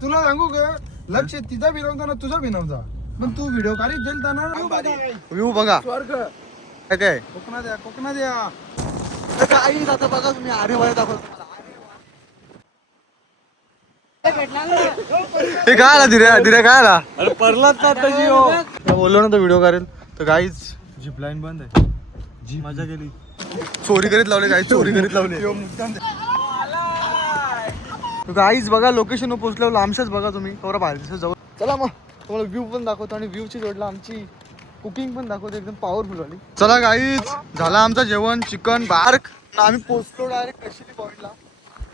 तुला सांगू का लक्ष तिचा भिनवता ना तुझा भिनवता पण तू व्हिडिओ काढीत जाईल ना व्ह्यू बघा स्वर्ग काय काय कोकणात या आई आता बघा तुम्ही अरे वय दाखवतो हे काय आला धीरे काय आला अरे परलाच ना त्याची हो. बोललो ना तो व्हिडिओ करेल तर गाईच जीप लाईन बंद आहे जी मजा गेली चोरी करीत लावले गाईच चोरी करीत लावले गाईच बघा लोकेशन पोहोचल्यावर लांबशाच बघा तुम्ही थोडा बाहेर जाऊ चला मग तुम्हाला व्ह्यू पण दाखवतो आणि व्ह्यूची जोडला आमची कुकिंग पण दाखवतो एकदम पॉवरफुल वाली चला गाईच झाला आमचं जेवण चिकन बार्क आम्ही पोहोचलो डायरेक्ट कशिली पॉईंटला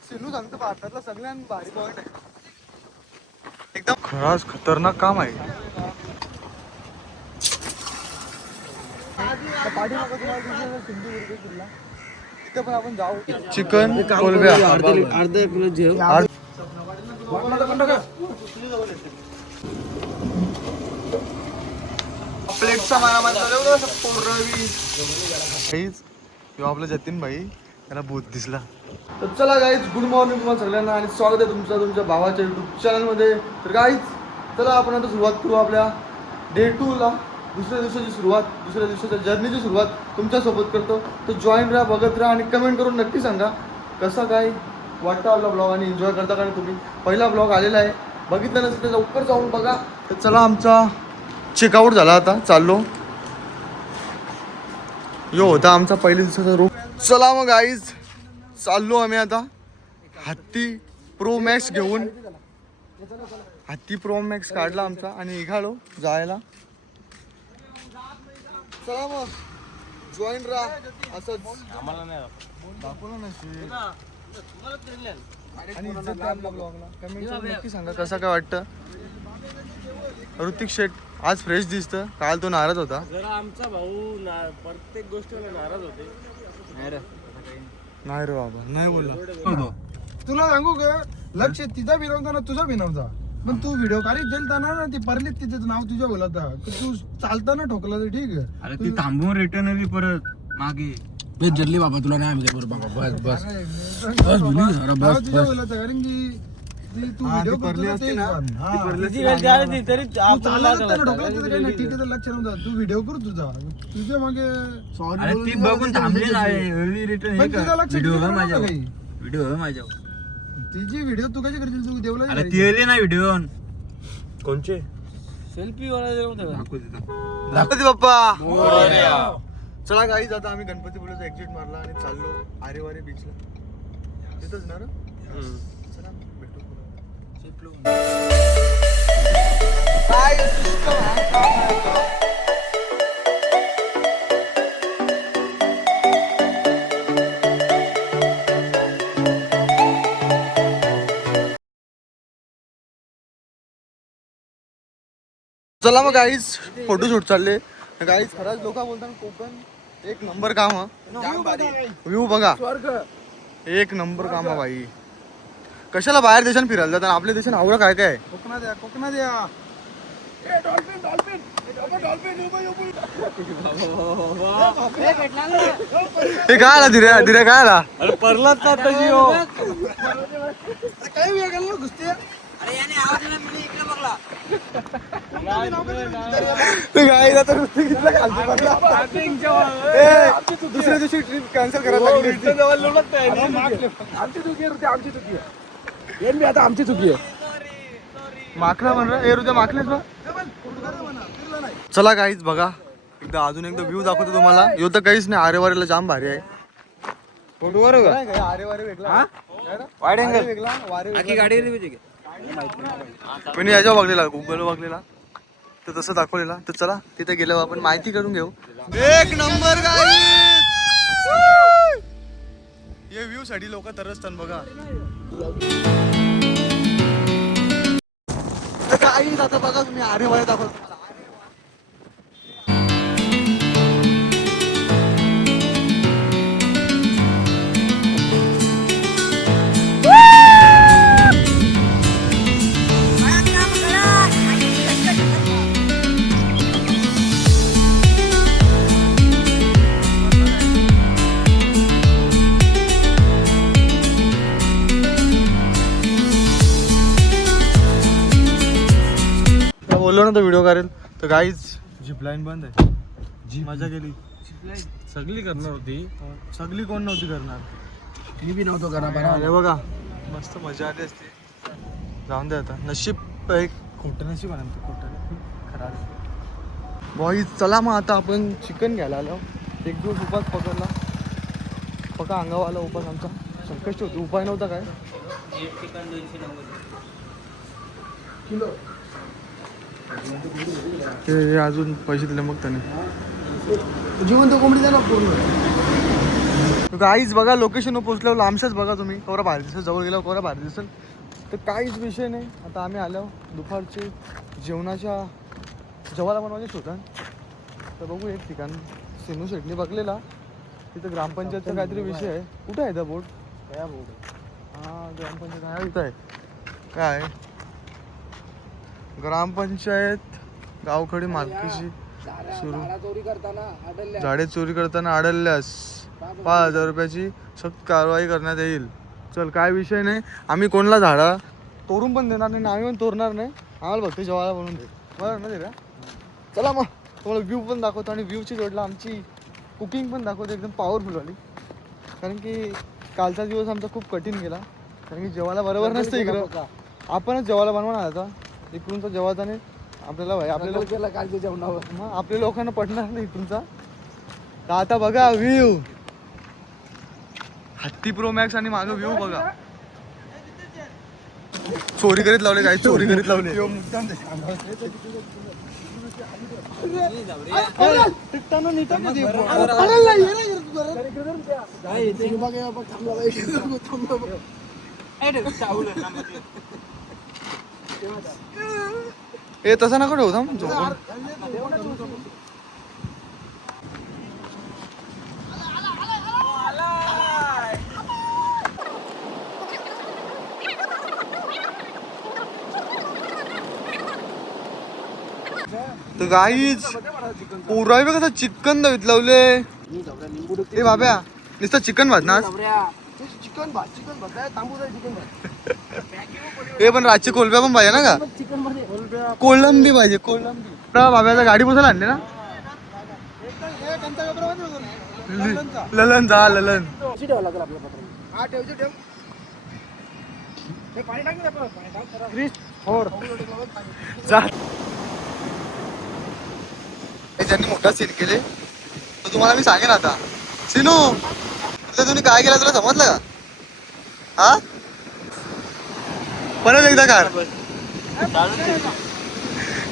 सिनू सांगतो भारतातला सगळ्यात भारी पॉईंट आहे एकदम खराच खतरनाक काम आहे तिथे पण आपण जाऊ चिकन कोलब्या अर्धा किलो जेव प्लेटचा आपला जतीन भाई त्याला भूत दिसला तर चला गाईज गुड मॉर्निंग तुम्हाला सगळ्यांना आणि स्वागत आहे तुमच्या भावाच्या युट्यूब चॅनलमध्ये तर गाईज चला आपण आता सुरुवात करू आपल्या डे 2ला दुसऱ्या दिवसाच्या जर्नीची सुरुवात तुमच्यासोबत करतो तर जॉईन राहा बघत राहा आणि कमेंट करून नक्की सांगा कसा काय वाटतं आपला ब्लॉग आणि एन्जॉय करता का तुम्ही पहिला ब्लॉग आलेला आहे बघितलं नसेल तर लवकर जाऊन बघा तर चला आमचा चेकआउट झाला आता चाललो यो होता आमचा पहिल्या दिवसाचा रूम चला मग गाईज चाललो आम्ही आता हत्ती प्रो मॅक्स घेऊन हत्ती प्रो मॅक्स काढला आमचा आणि निघालो जायला चला मग जॉईन राहा असंच आम्हाला नाही दाखवलं नसेल आणि इज्जत द्या आपल्या ब्लॉगला कमेंट करून नक्की सांगा कसं काय वाटतं ऋतिक शेट आज फ्रेश दिसतं काल तो नाराज होता जरा आमचा भाऊ प्रत्येक गोष्टीला नाराज होते नाही रे बाबा नाही बोलला तुला सांगू का लक्ष तिचा भिनवता ना तुझा भिनवता पण तू व्हिडिओ काढीत जाईल ना ती परलीत तिचं नाव तुझ्या बोलत तू चालताना ठोकला तर ठीक आहे अरे ती थांबवून रिटर्न आली परत मागे जल्ली बाबा तुला नाही आम्ही बरोबर बाबा बस नाव तुझ्या बोलत कारण की तू व्हिडिओ परली असते ना ठीक आहे लक्ष नव्हतं तू व्हिडिओ कर तुझ्या मागे ती बघून थांबली नाही रिटर्न व्हिडिओ माझ्या काही व्हिडिओ माझ्या तिची व्हिडिओ तू कशी करशील तू देवला अरे ती आली ना व्हिडिओ कोणचे सेल्फी वाला गणपती बाप्पा चला गाईज आता आम्ही गणपतीपुळेचा एक्झिट मारला आणि चाललो आरेवारे बीचला तिथंच ना चला भेटू चला मग गाईज फोटोशूट चालले गाईज खरंच लोक बोलतात कोकण एक नंबर काम व्ह्यू बघा एक नंबर काम आहे भाई कशाला बाहेर देशात फिरायला जातात आपल्या देशात आवडं काय काय कोकणात या हे काय आला धीरे काय आला अरे परलाच ना त्याची हो. काही वेगळं घुसते दुसऱ्या दिवशी ट्रिप कॅन्सल करायला लागली आमची चुकी आहे माखला म्हणलं ए रुद्या माखलेच ना चला काहीच बघा एकदा अजून एकदा व्ह्यू दाखवतो तुम्हाला यो तर काहीच नाही आरेवारीला जाम भारी आहे फोटोवर आरेवारी वेगळा वाईड अँगल वेगळा वारे गाडी मी याच्यावर बघलेला गुगलवर बघलेला तर तसं दाखवलेला तर चला तिथे गेल्यावर आपण माहिती करून घेऊ एक नंबर हे व्ह्यू साठी लोक तरसतात बघा काही आता बघा तुम्ही आरेवारी दाखवतो बोललो ना तो व्हिडिओ करेल. तर गाईज झिप लाईन बंद आहे. जी मजा केली. सगळी करणार होती. सगळी कोण नव्हती करणार. मी बी नव्हतो करणार. अरे बघा मस्त मजा आली असती. जाऊन दे आता. नशीब एक खोटं नशीब आहे ना, खोटं खराब. बॉईज चला मग आता आपण चिकन घ्यायला आलो. एक दिवस उपास पकडला. पका अंगावाला उपास आमचा संकष्ट होती. उपाय नव्हता काय किलो ते अजून पैसे दिले मग त्याने. जिवंत कोंबडी द्या ना पूर्ण. काहीच बघा लोकेशनवर पोहोचल्यावर लांबशाच बघा तुम्ही. कोरा बाहेर दिसेल, जवळ गेल्यावर कोरा बाहेर दिसेल. तर काहीच विषय नाही. आता आम्ही आलो दुपारचे जेवणाच्या जेवायला बनवायचे शोधन. तर बघू एक ठिकाण सिनू शेटने बघलेला तिथं ग्रामपंचायतचा काहीतरी विषय आहे. कुठे आहे त्या बोर्ड? काय बोर्ड? हां ग्रामपंचायत आहे इथं आहे. काय ग्रामपंचायत गावखडी मालकीची सुरू. झाडे चोरी करताना आढळल्यास 5,000 रुपयाची सक्त कारवाई करण्यात येईल. चल काय विषय नाही. आम्ही कोणाला झाडा तोडून पण देणार नाही, आम्ही पण तोडणार नाही. आम्हाला फक्त जेवायला बनवून दे. बरं ना ते का? चला मग तुम्हाला व्ह्यू पण दाखवतो आणि व्ह्यूची जोडला आमची कुकिंग पण दाखवतो एकदम पॉवरफुल वाली. कारण की कालचा दिवस आमचा खूप कठीण गेला. कारण की जेवायला बरोबर नसतं इकडं. आपणच जेवायला बनवणार आता. इकडूनचा जेवायचा नाही आपल्याला आपल्याला कालच्या जेवणावर मग आपल्या लोकांना पडणार नाही इकडूनचा. तर आता बघा व्ह्यू. हत्ती प्रो मॅक्स आणि मागं व्ह्यू बघा. चोरी करीत लावले काय चोरी करीत लावले. ए तसा नका ठेवू थांब. तर गाईच पोराय बघ कसं चिकन दवीत लावले. ए बाब्या नुसतं चिकन भात ना. चिकन भात तांबूचा चिकन भात. हे पण रातची कोलब्या पण पाहिजे ना का? चिकन मध्ये कोलंबी पाहिजे कोलंबी. बाब्याचा गाडी पुसायला आणले ना. ललन जा ललन. ठेवावं लागेल आपल्या पत्र. हा ठेव. हे पाणी टाक ना पाणी टाक. जा. ज्यांनी मोठा सीन केले तर तुम्हाला मी सांगेन आता. सिनू तुम्ही काय केलं तुला समजलं का? हा परत एकदा कार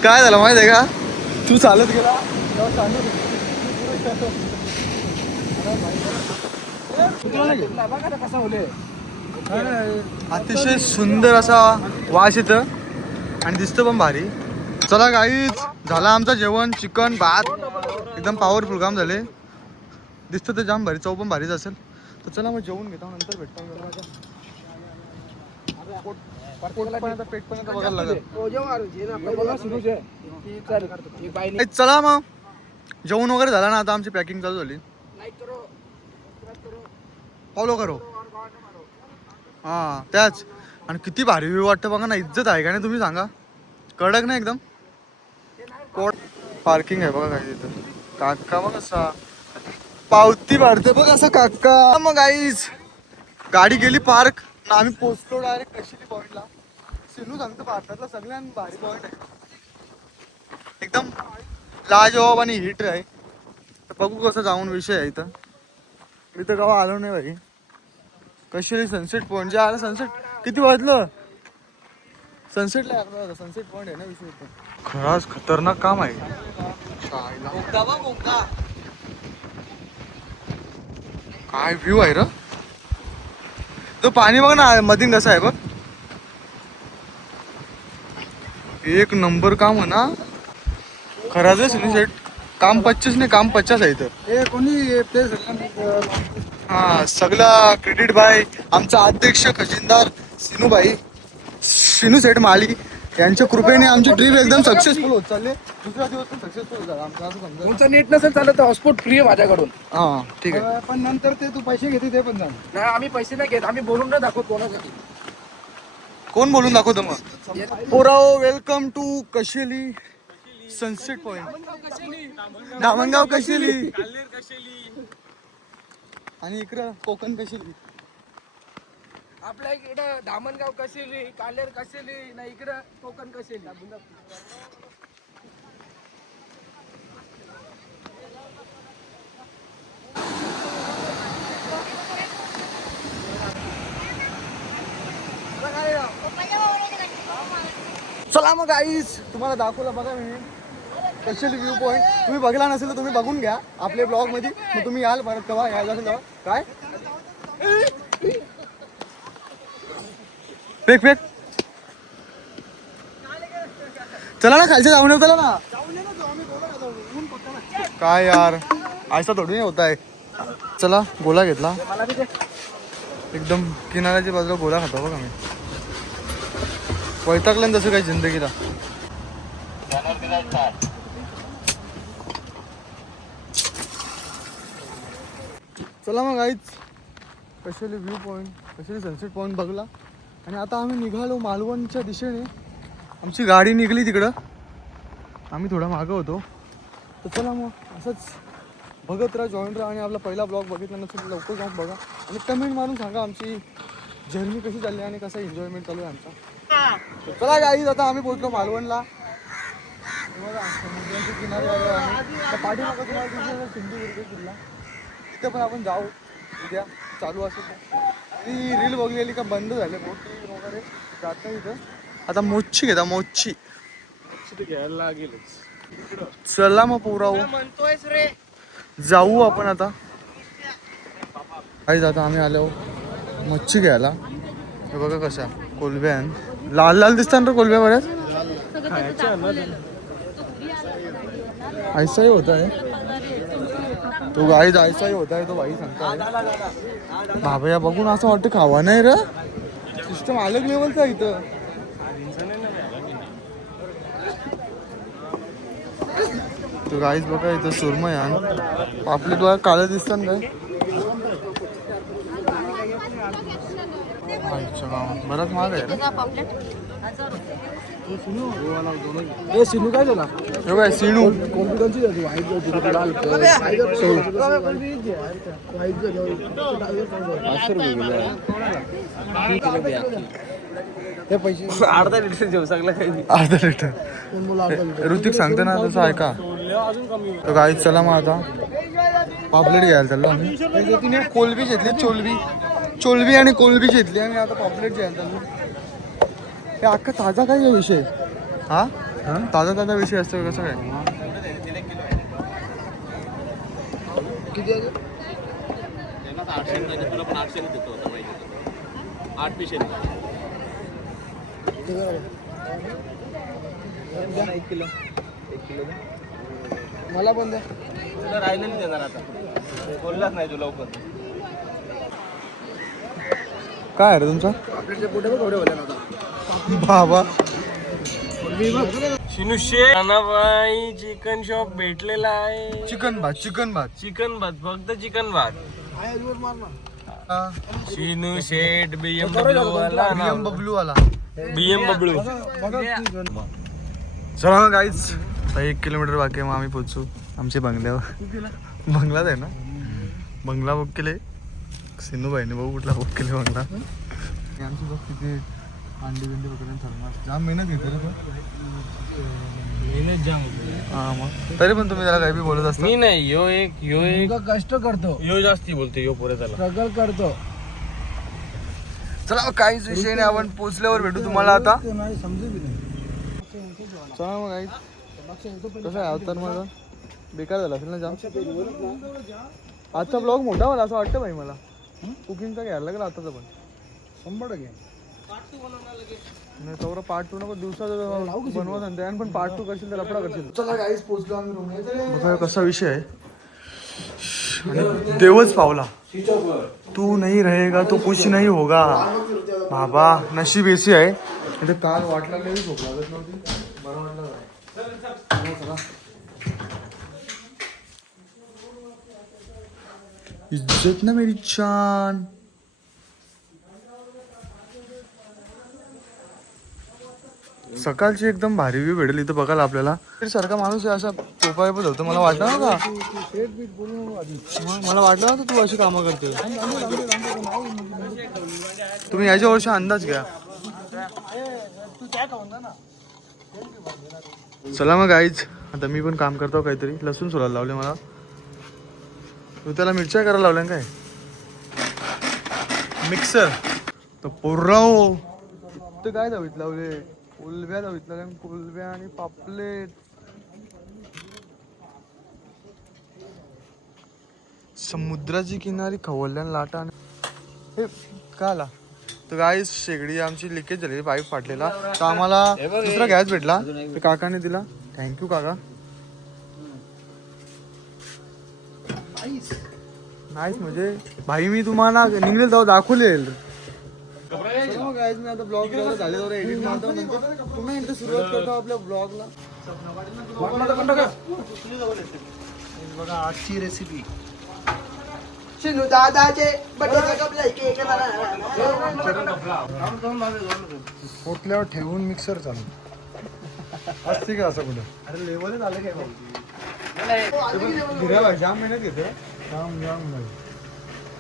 काय झालं माहित आहे का? तू चालत गेला अतिशय सुंदर असा वास येतं आणि दिसतं पण भारी. चला गाईच झाला आमचं जेवण. चिकन भात एकदम पॉवरफुल काम झाले. दिसतं ते जाम भारी. चव पण भारीच असेल. तर चला मग जेवून घेतो नंतर भेटतो. पेट पण बघायला लागेल. चला मग जेवण वगैरे झाला ना. आता आमची पॅकिंग चालू झाली. फॉलो करो. हां त्याच. आणि किती भारी व्ह्यू वाटतं बघा ना. इज्जत आहे का नाही तुम्ही सांगा. कडक नाही एकदम. कोण पार्किंग आहे बघा काय तिथं. काका बघ असा पावती मारते बघ असं काका. मग गाईज गाडी गेली पार्क ना. आम्ही पोचलो डायरेक्ट कशिली पॉईंटला. सिनू सांगतो भारतातला सगळ्यात भारी पॉईंट आहे. एकदम लाजवाब आणि हिट आहे. तर बघू कसं जाऊन विषय आहे इथं. मी तर गावा आलो नाही भाई. कशिली सनसेट पॉईंट जे आलं. सनसेट किती वाजलं? सनसेटला सनसेट पॉईंट आहे ना विषय. खराच खतरनाक काम आहे. काय व्ह्यू आहे र. तो पाणी बघ ना मधीन कसं आहे बघ. एक नंबर काम आहे ना. खराच आहे सनसेट. काम 25 नाही काम 50 आहे इथं. हे कोणी ते हा सगळा क्रेडिट बाय आमचा अध्यक्ष खजिनदार सिनूभाई सिनू सेठ माली यांच्या कृपेने आमची ट्रिप एकदम सक्सेसफुल होत चालले. दुसरा दिवस पण सक्सेसफुल झाला आमचा असं समजा. तुमचं नेट नसेल चालत तर हॉटस्पॉट फ्री आहे माझ्याकडून. हा ठीक आहे. पण नंतर ते तू पैसे घेते ते पण सांग. नाही आम्ही पैसे नाही घेत. आम्ही बोलून नाही दाखवत कोणासाठी. कोण बोलून दाखवतो मग. पोराओ welcome to Kasheli sunset point, Dhamangaon Kasheli आणि इकडं कोकण कशेली. आपल्या इकडं धामणगाव कसेली, कालेर कसेली, ना इकडं कोकण कसेली. चला मग गाईस, तुम्हाला दाखवलं बघा मी कशेली व्ह्यू पॉइंट. तुम्ही बघला नसेल तर तुम्ही बघून घ्या आपल्या ब्लॉग मध्ये. मग तुम्ही याल परत केव्हा यायला असेल तेव्हा. काय फेक फेक, चला ना खालच्या जाऊन येऊ, चला ना. काय यार ऐसा थोडी नाही होत आहे. चला गोला घेतला, एकदम किनाऱ्याच्या बाजूला गोला खातो बघा मी. वैतागलं ना तसं काही जिंदगीला. चला मग आईच Kasheli view point, Kasheli sunset point बघला. आणि आता आम्ही निघालो मालवणच्या दिशेने. आमची गाडी निघली तिकडं, आम्ही थोडा मागं होतो. तर चला मग असंच बघत राहा, जॉईन राहा. आणि आपला पहिला ब्लॉग बघितला नसेल तर लवकर जाऊन बघा आणि कमेंट मारून सांगा आमची जर्नी कशी चालली आणि कसा एन्जॉयमेंट चालू आहे आमचा. तर चला गाईज, आता आम्ही पोहोचलो मालवणला. समुद्राच्या किनारे आलो आम्ही. तर पाठीमागं तुम्हाला दिसलं सिंधुदुर्ग किल्ला, तिथे पण आपण जाऊ उद्या चालू असेल तर. आणि रील बघलेली का बंद झाले बोटिंग वगैरे जात नाही इथं. आता मोच्ची घेता, मोच्ची घ्यायला लागेल. चला मग पोराव जाऊ आपण आता. काही आता आम्ही आलो मच्छी घ्यायला. हे बघा कशा कोलब्या लाल लाल दिसतात ना कोलब्या बऱ्याच. ऐसाही होता है तो गाईज, ऐसाही होता है तो भाई सांगताय. बाबा या बघून असं वाटतं खावा नाही रे, सिस्टम अलग लेवलचा आहे इथं. तो गाईज बघा इथं सुरमई आण पापलेट बघा काळे दिसतात काय. बराच महाग आहे रे. सिनू काय झाला? हे काय सिनू अर्धा लिटर जेव सगळं काही. अर्धा लिटर ऋतिक सांगते ना तसं ऐका. तर गाईज चला मग आता पापलेट घ्यायला चाललो आम्ही. कोलबी घेतली, चोलबी आणि कोलबी घेतली आणि आता पापलेट घ्यायला चाललो. हे अख्खा ताजा काय विषय हा, ताजा विषय असतो कसं काय. मला पण द्या, तुला राहिलेली देणार आता. बोललाच नाही तू लवकर. काय आहे रे तुमचा बाबा. शिनुशेनाबाई चिकन शॉप भेटलेला आहे. चिकन भात चिकन भात फक्त चिकन भात. शिनू शेठ BMW वाला. बबलू वाला BMW. चला मग गाईज 1 किलोमीटर बाकी आहे, मग आम्ही पोचू आमच्या बंगल्यावर. बंगलाच आहे ना, बंगला बुक केले सिनू भाईने. बघू कुठला बुक केले बंगला. आमची बघ किती अंडी बिंडी वगैरे थर्मास जाम मेहनत घेतो रे. मेहनत जाम. हा मग तरी पण तुम्ही त्याला काही बी बोलत असता. मी नाही, यो एक कष्ट करतो, यो जास्ती बोलतो, यो पुरे त्याला स्ट्रगल करतो. चला काहीच विषय नाही, आपण पोचल्यावर भेटू तुम्हाला आता. नाही समजू बी नाही. चला मग काही कसं आहे अवतार माझा बेकार झाला असेल ना जाम. आजचा ब्लॉग मोठा मला असं वाटतं भाई. मला कुकिंगचा घ्यायला लागला आताचा पण 100%. नाही तेवढं पार्ट 2 नको दिवसाचं बनवत आणि पण पार्ट 2 करशील तर लफडा करशील. चला गाईस पोचलो आम्ही रूम. बघा कसा विषय आहे. आणि देवच पावला, तू नाही रहेगा तो कुछ नहीं होगा. बाबा नशीब ऐसी आहे. म्हणजे काल वाट लागलेली झोप लागत नव्हती, बरं वाटलं काय. चला इज्जत ना मेरी जान. सकाळची एकदम भारी व्ह्यू भेटेल इथं बघायला आपल्याला. सारखा माणूस आहे असा टोपा पण होतो. मला वाटलं ना का मला वाटलं ना तू अशी कामं करते. तुम्ही याच्या वर्षी अंदाज घ्या. चला मग गाईच, आता मी पण काम करतो काहीतरी. लसूण सोलायला लावले मला. तू त्याला मिरच्या करायला लावल्या काय मिक्सर तर पोर्राव ते काय दावीत लावले. कोलब्या दावीत लावल्या. कोलब्या आणि पापलेट. समुद्राची किनारी खवल्यान लाटा. हे काय आला तर गाईस शेगडी आमची लिकेज झालेली. पाईप फाटलेला तर आम्हाला दुसरा गॅस भेटला. ते काकाने दिला. थँक्यू काका. नाईस म्हणजे भाई मी तुम्हाला निघेल तेव्हा दाखवलेल. गाईज मी आता ब्लॉग झाले एडिट मारतो. पुन्हा एकदा सुरुवात करतो आपल्या ब्लॉगला. बघा आजची रेसिपी शिनू दादाचे बटाटा कपला केक पोटल्यावर ठेवून मिक्सर चालू असते का असं कुठं. अरे लेवलच आलं काय धीरा भाई जाम मेहनत घेतो. जाम जाम नाही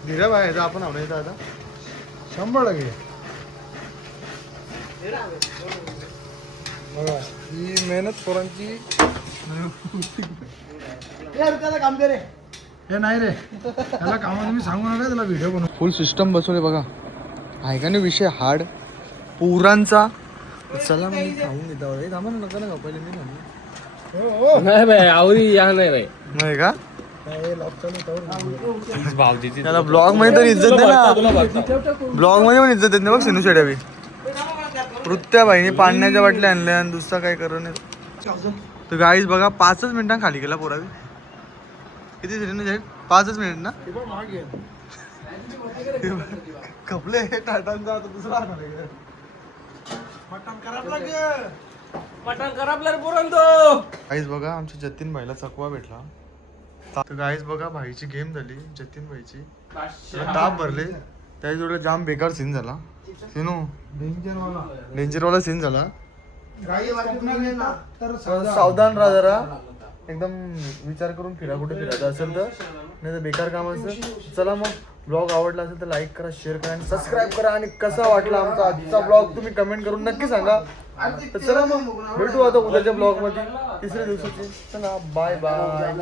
धीरा भाई याचा आपण आवडायचा आता 100%. बघा ही मेहनत पोरांची. काम करे. हे नाही रे त्याला कामा तुम्ही सांगू नका. त्याला व्हिडिओ बनवू. फुल सिस्टम बसवले बघा. आहे का नाही विषय हार्ड पुरांचा. चला मग मी खाऊन घेतो. थांबा ना नका ना पहिले मी थांबलो. नाही भाई आवडी या नाही भाई. नाही का भाव देते त्याला ब्लॉग मध्ये तर इज्जत दे ना. ब्लॉग मध्ये पण इज्जत देत नाही बघ सिनू शेड्यावी. वृत्त्या बाईने पाण्याच्या बाटल्या आणल्या आणि दुसरा काय करू नये. तर गाईज बघा 5च मिनिटां खाली गेला पोरावी. किती सिलेंडर आहेत 5च मिनिट ना. कपले टाटांचा आता दुसरा मटण खराबला पुरंतो. गाईज बघा आमच्या जतीन भाईला चकवा भेटला. तर गाईज बघा भाईची गेम झाली जतीन भाईची. त्याला ताप भरले. त्याच्या जोडला जाम बेकार सीन झाला. सिनू डेंजरवाला सीन झाला. तर सावधान राहा जरा. एकदम विचार करून फिरा कुठे फिरायचं असेल तर. नाही तर बेकार काम असेल. चला मग ब्लॉग आवडला असेल तर लाईक करा, शेअर करा आणि सबस्क्राईब करा. आणि कसा वाटला आमचा आजचा ब्लॉग तुम्ही कमेंट करून नक्की सांगा. तर चला मग भेटू आता उद्याच्या ब्लॉग मध्ये 3ऱ्या दिवसाची. चला बाय बाय.